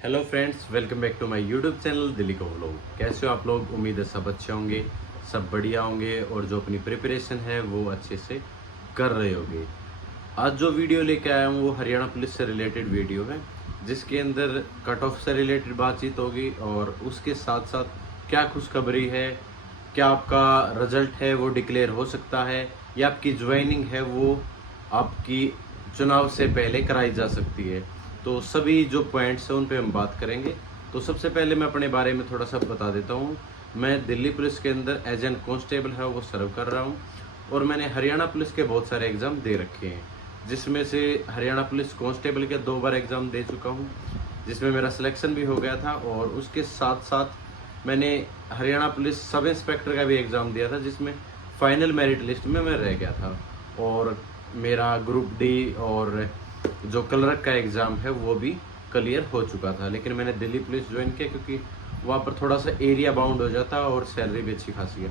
Hello friends, welcome back to my YouTube channel Delhi को vlog. कैसे हो आप लोग? उम्मीद है सब अच्छे होंगे, सब बढ़िया होंगे और जो अपनी प्रिपरेशन है वो अच्छे से कर रहे होंगे। आज जो वीडियो लेके आया हूँ वो हरियाणा पुलिस से रिलेटेड वीडियो है, जिसके अंदर कट ऑफ से रिलेटेड बातचीत होगी और उसके साथ साथ क्या खुशखबरी है, क्या आपका रिजल्ट है वो डिक्लेयर हो सकता है या आपकी ज्वाइनिंग है वो आपकी चुनाव से पहले कराई जा सकती है। तो सभी जो पॉइंट्स हैं उन पे हम बात करेंगे। तो सबसे पहले मैं अपने बारे में थोड़ा सा बता देता हूँ। मैं दिल्ली पुलिस के अंदर एज एन कांस्टेबल है वो सर्व कर रहा हूँ और मैंने हरियाणा पुलिस के बहुत सारे एग्ज़ाम दे रखे हैं, जिसमें से हरियाणा पुलिस कांस्टेबल के 2 बार एग्ज़ाम दे चुका हूँ, जिसमें मेरा सिलेक्शन भी हो गया था। और उसके साथ साथ मैंने हरियाणा पुलिस सब इंस्पेक्टर का भी एग्ज़ाम दिया था, जिसमें फाइनल मेरिट लिस्ट में मैं रह गया था। और मेरा ग्रुप डी और जो क्लर्क का एग्ज़ाम है वो भी क्लियर हो चुका था। लेकिन मैंने दिल्ली पुलिस ज्वाइन किया क्योंकि वहाँ पर थोड़ा सा एरिया बाउंड हो जाता और सैलरी भी अच्छी खासी है।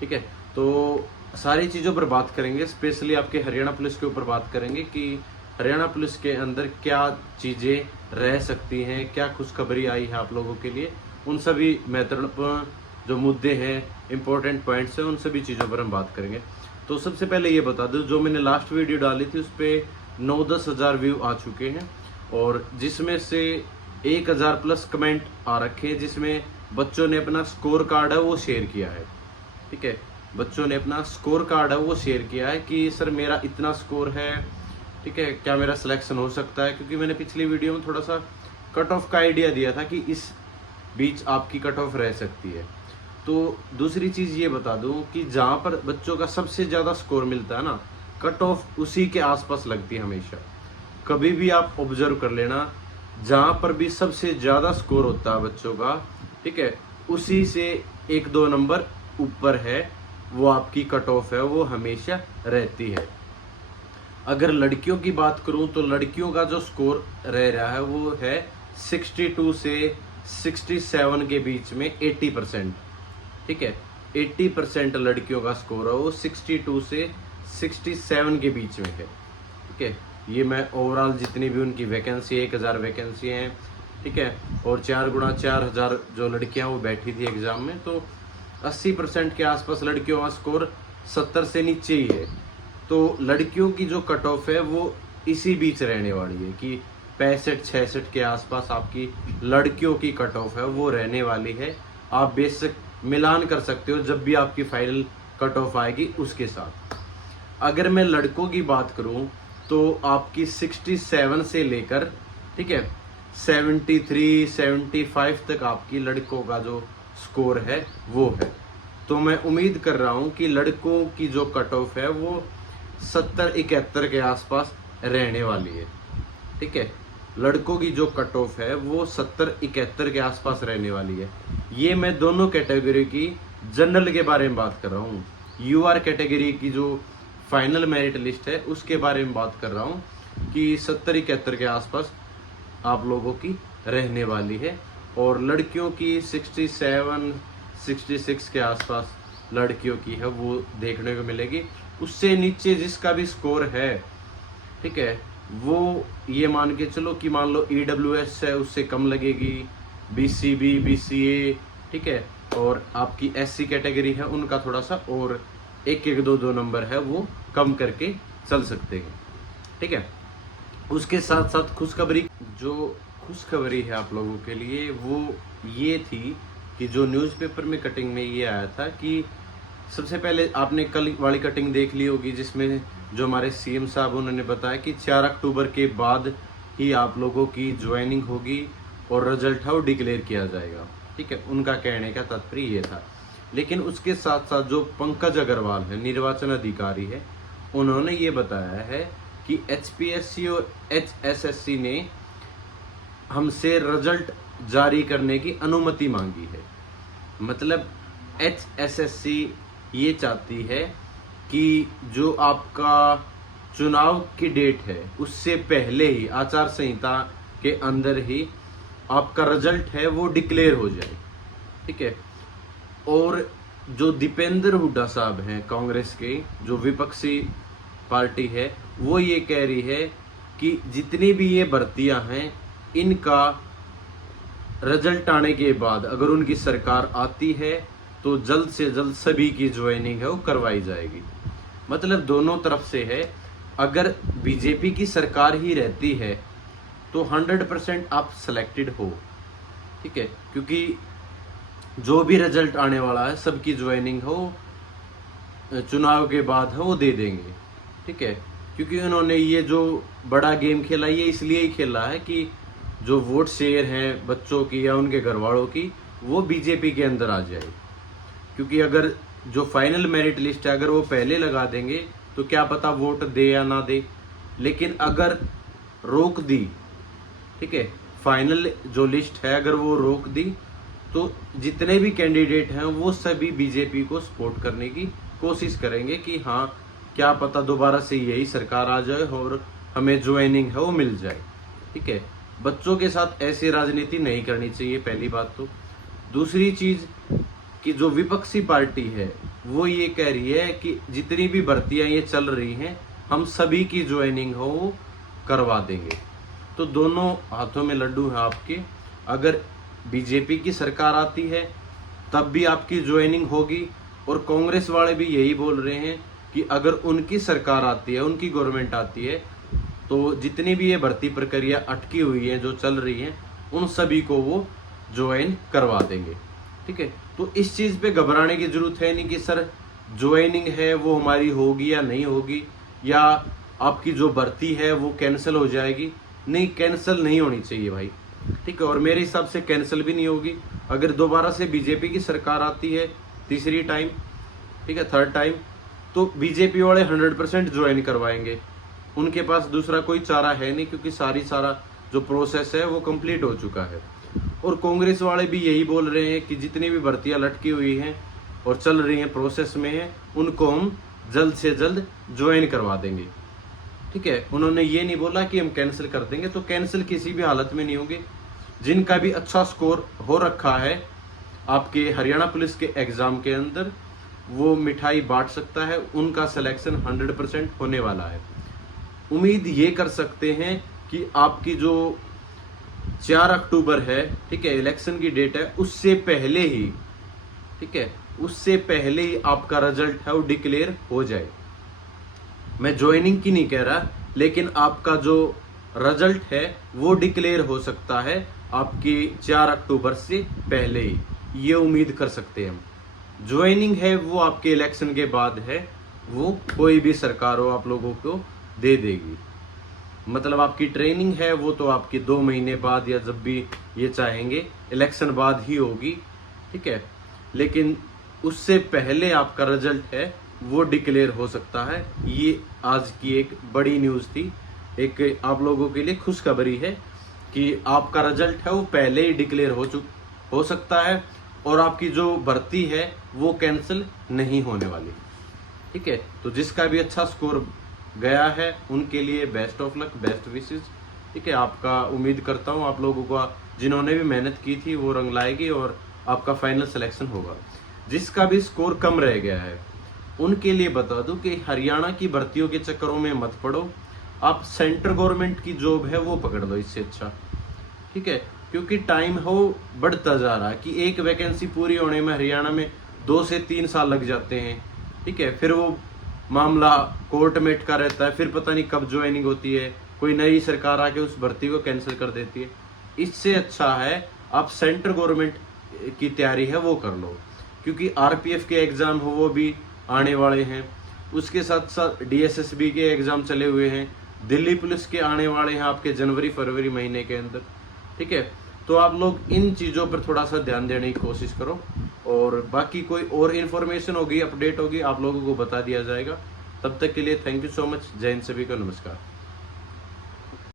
ठीक है, तो सारी चीज़ों पर बात करेंगे, स्पेशली आपके हरियाणा पुलिस के ऊपर बात करेंगे कि हरियाणा पुलिस के अंदर क्या चीज़ें रह सकती हैं, क्या खुशखबरी आई है आप लोगों के लिए। उन सभी महत्वपूर्ण जो मुद्दे हैं, इंपॉर्टेंट पॉइंट्स हैं, उन सभी चीज़ों पर हम बात करेंगे। तो सबसे पहले ये बता दूं, जो मैंने लास्ट वीडियो डाली थी उस पर 9-10 हज़ार व्यू आ चुके हैं और जिसमें से 1,000 प्लस कमेंट आ रखे हैं, जिसमें बच्चों ने अपना स्कोर कार्ड है वो शेयर किया है। ठीक है, बच्चों ने अपना स्कोर कार्ड है वो शेयर किया है कि सर मेरा इतना स्कोर है, ठीक है, क्या मेरा सिलेक्शन हो सकता है। क्योंकि मैंने पिछली वीडियो में थोड़ा सा कट ऑफ का आइडिया दिया था कि इस बीच आपकी कट ऑफ रह सकती है। तो दूसरी चीज़ ये बता दूं कि जहाँ पर बच्चों का सबसे ज़्यादा स्कोर मिलता है ना, कट ऑफ उसी के आसपास लगती है हमेशा। कभी भी आप ऑब्जर्व कर लेना, जहाँ पर भी सबसे ज़्यादा स्कोर होता है बच्चों का, ठीक है, उसी से 1-2 नंबर ऊपर है वो आपकी कट ऑफ है वो हमेशा रहती है। अगर लड़कियों की बात करूं तो लड़कियों का जो स्कोर रह रहा है वो है 62 से 67 के बीच में 80%। ठीक है, 80% लड़कियों का स्कोर है वो 62 से 67 के बीच में है। ठीक है, ये मैं ओवरऑल जितनी भी उनकी वैकेंसी 1,000 वैकेंसी हैं, ठीक है, और 4 गुणा 4,000 जो लड़कियां वो बैठी थी एग्जाम में, तो 80% के आसपास लड़कियों का स्कोर 70 से नीचे ही है। तो लड़कियों की जो कट ऑफ है वो इसी बीच रहने वाली है कि 65-66 के आसपास आपकी लड़कियों की कट ऑफ है वो रहने वाली है। आप बेशक मिलान कर सकते हो जब भी आपकी फाइनल कट ऑफ आएगी उसके साथ। अगर मैं लड़कों की बात करूं तो आपकी 67 से लेकर, ठीक है, 73-75 तक आपकी लड़कों का जो स्कोर है वो है। तो मैं उम्मीद कर रहा हूं कि लड़कों की जो कट ऑफ है वो 70-71 के आसपास रहने वाली है। ठीक है, लड़कों की जो कट ऑफ है वो 70-71 के आसपास रहने वाली है। ये मैं दोनों कैटेगरी की जनरल के बारे में बात कर रहा हूँ। यूआर कैटेगरी की जो फाइनल मेरिट लिस्ट है उसके बारे में बात कर रहा हूँ कि 70-71 के आसपास आप लोगों की रहने वाली है और लड़कियों की 67-66 के आसपास लड़कियों की है वो देखने को मिलेगी। उससे नीचे जिसका भी स्कोर है, ठीक है, वो ये मान के चलो कि मान लो EWS है उससे कम लगेगी, BCB BCA, ठीक है, और आपकी SC कैटेगरी है उनका थोड़ा सा और 1-1 2-2 नंबर है वो कम करके चल सकते हैं। ठीक है, उसके साथ साथ खुशखबरी है आप लोगों के लिए वो ये थी कि जो न्यूज़पेपर में कटिंग में ये आया था कि सबसे पहले आपने कल वाली कटिंग देख ली होगी, जिसमें जो हमारे CM साहब उन्होंने बताया कि 4 अक्टूबर के बाद ही आप लोगों की ज्वाइनिंग होगी और रिजल्ट है वो डिक्लेयर किया जाएगा। ठीक है, उनका कहने का तात्पर्य ये था। लेकिन उसके साथ साथ जो पंकज अग्रवाल है, निर्वाचन अधिकारी है, उन्होंने ये बताया है कि HPSC और HSSC ने हमसे रिजल्ट जारी करने की अनुमति मांगी है। मतलब HSSC ये चाहती है कि जो आपका चुनाव की डेट है उससे पहले ही आचार संहिता के अंदर ही आपका रिजल्ट है वो डिक्लेयर हो जाए। ठीक है, और जो दीपेंद्र हुड्डा साहब हैं कांग्रेस के, जो विपक्षी पार्टी है, वो ये कह रही है कि जितनी भी ये भर्तियां हैं इनका रिजल्ट आने के बाद अगर उनकी सरकार आती है तो जल्द से जल्द सभी की ज्वाइनिंग है वो करवाई जाएगी। मतलब दोनों तरफ से है। अगर बीजेपी की सरकार ही रहती है तो 100% आप सिलेक्टेड हो, ठीक है, क्योंकि जो भी रिजल्ट आने वाला है सबकी ज्वाइनिंग हो चुनाव के बाद है वो दे देंगे, ठीक है। क्योंकि उन्होंने ये जो बड़ा गेम खेला ये इसलिए ही खेला है कि जो वोट शेयर है बच्चों की या उनके घर वालों की वो बीजेपी के अंदर आ जाए। क्योंकि अगर जो फाइनल मेरिट लिस्ट है अगर वो पहले लगा देंगे तो क्या पता वोट दे या ना दे, लेकिन अगर रोक दी, ठीक है, फाइनल जो लिस्ट है अगर वो रोक दी तो जितने भी कैंडिडेट हैं वो सभी बीजेपी को सपोर्ट करने की कोशिश करेंगे कि हाँ क्या पता दोबारा से यही सरकार आ जाए और हमें ज्वाइनिंग है वो मिल जाए, ठीक है। बच्चों के साथ ऐसी राजनीति नहीं करनी चाहिए, पहली बात तो। दूसरी चीज कि जो विपक्षी पार्टी है वो ये कह रही है कि जितनी भी भर्तियां ये चल रही हैं हम सभी की ज्वाइनिंग हो वो करवा देंगे। तो दोनों हाथों में लड्डू है आपके। अगर बीजेपी की सरकार आती है तब भी आपकी ज्वाइनिंग होगी, और कांग्रेस वाले भी यही बोल रहे हैं कि अगर उनकी सरकार आती है, उनकी गवर्नमेंट आती है, तो जितनी भी ये भर्ती प्रक्रिया अटकी हुई है जो चल रही है उन सभी को वो ज्वाइन करवा देंगे, ठीक है। तो इस चीज पे घबराने की जरूरत है नहीं कि सर ज्वाइनिंग है वो हमारी होगी या नहीं होगी, या आपकी जो भर्ती है वो कैंसिल हो जाएगी। नहीं, कैंसिल नहीं होनी चाहिए भाई, ठीक है। और मेरे हिसाब से कैंसिल भी नहीं होगी। अगर दोबारा से बीजेपी की सरकार आती है तीसरी टाइम, ठीक है, थर्ड टाइम, तो बीजेपी वाले 100% ज्वाइन करवाएंगे। उनके पास दूसरा कोई चारा है नहीं, क्योंकि सारा जो प्रोसेस है वो कंप्लीट हो चुका है। और कांग्रेस वाले भी यही बोल रहे हैं कि जितनी भी भर्तियां लटकी हुई हैं और चल रही हैं प्रोसेस में है उनको हम जल्द से जल्द ज्वाइन करवा देंगे, ठीक है। उन्होंने ये नहीं बोला कि हम कैंसिल कर देंगे, तो कैंसिल किसी भी हालत में नहीं होगी। जिनका भी अच्छा स्कोर हो रखा है आपके हरियाणा पुलिस के एग्जाम के अंदर वो मिठाई बांट सकता है, उनका सिलेक्शन 100% होने वाला है। उम्मीद ये कर सकते हैं कि आपकी जो 4 अक्टूबर है, ठीक है, इलेक्शन की डेट है, उससे पहले ही, ठीक है, उससे पहले ही आपका रिजल्ट है वो डिक्लेयर हो जाए। मैं ज्वाइनिंग की नहीं कह रहा, लेकिन आपका जो रिजल्ट है वो डिक्लेयर हो सकता है आपकी 4 अक्टूबर से पहले ही, ये उम्मीद कर सकते हैं हम। ज्वाइनिंग है वो आपके इलेक्शन के बाद है, वो कोई भी सरकार हो आप लोगों को दे देगी। मतलब आपकी ट्रेनिंग है वो तो आपकी 2 महीने बाद या जब भी ये चाहेंगे इलेक्शन बाद ही होगी, ठीक है। लेकिन उससे पहले आपका रिजल्ट है वो डिक्लेयर हो सकता है। ये आज की एक बड़ी न्यूज़ थी, एक आप लोगों के लिए खुशखबरी है कि आपका रिजल्ट है वो पहले ही डिक्लेयर हो सकता है और आपकी जो भर्ती है वो कैंसिल नहीं होने वाली, ठीक है। तो जिसका भी अच्छा स्कोर गया है उनके लिए best of luck, best wishes, ठीक है। आपका उम्मीद करता हूँ आप लोगों का जिन्होंने भी मेहनत की थी वो रंग लाएगी और आपका फाइनल सिलेक्शन होगा। जिसका भी स्कोर कम रह गया है उनके लिए बता दूं कि हरियाणा की भर्तियों के चक्करों में मत पड़ो, आप सेंट्रल गवर्नमेंट की जॉब है वो पकड़ लो इससे अच्छा, ठीक है। क्योंकि टाइम हो बढ़ता जा रहा है कि एक वैकेंसी पूरी होने में हरियाणा में 2 से 3 साल लग जाते हैं, ठीक है। फिर वो मामला कोर्ट में अटका रहता है, फिर पता नहीं कब ज्वाइनिंग होती है, कोई नई सरकार आके उस भर्ती को कैंसिल कर देती है। इससे अच्छा है आप सेंट्रल गवर्नमेंट की तैयारी है वो कर लो, क्योंकि आरपीएफ के एग्जाम हो वो भी आने वाले हैं, उसके साथ साथ डीएसएसबी के एग्जाम चले हुए हैं, दिल्ली पुलिस के आने वाले हैं आपके जनवरी फरवरी महीने के अंदर, ठीक है। तो आप लोग इन चीज़ों पर थोड़ा सा ध्यान देने की कोशिश करो, और बाकी कोई और इन्फॉर्मेशन होगी, अपडेट होगी, आप लोगों को बता दिया जाएगा। तब तक के लिए थैंक यू सो मच। जय हिंद, सभी को नमस्कार।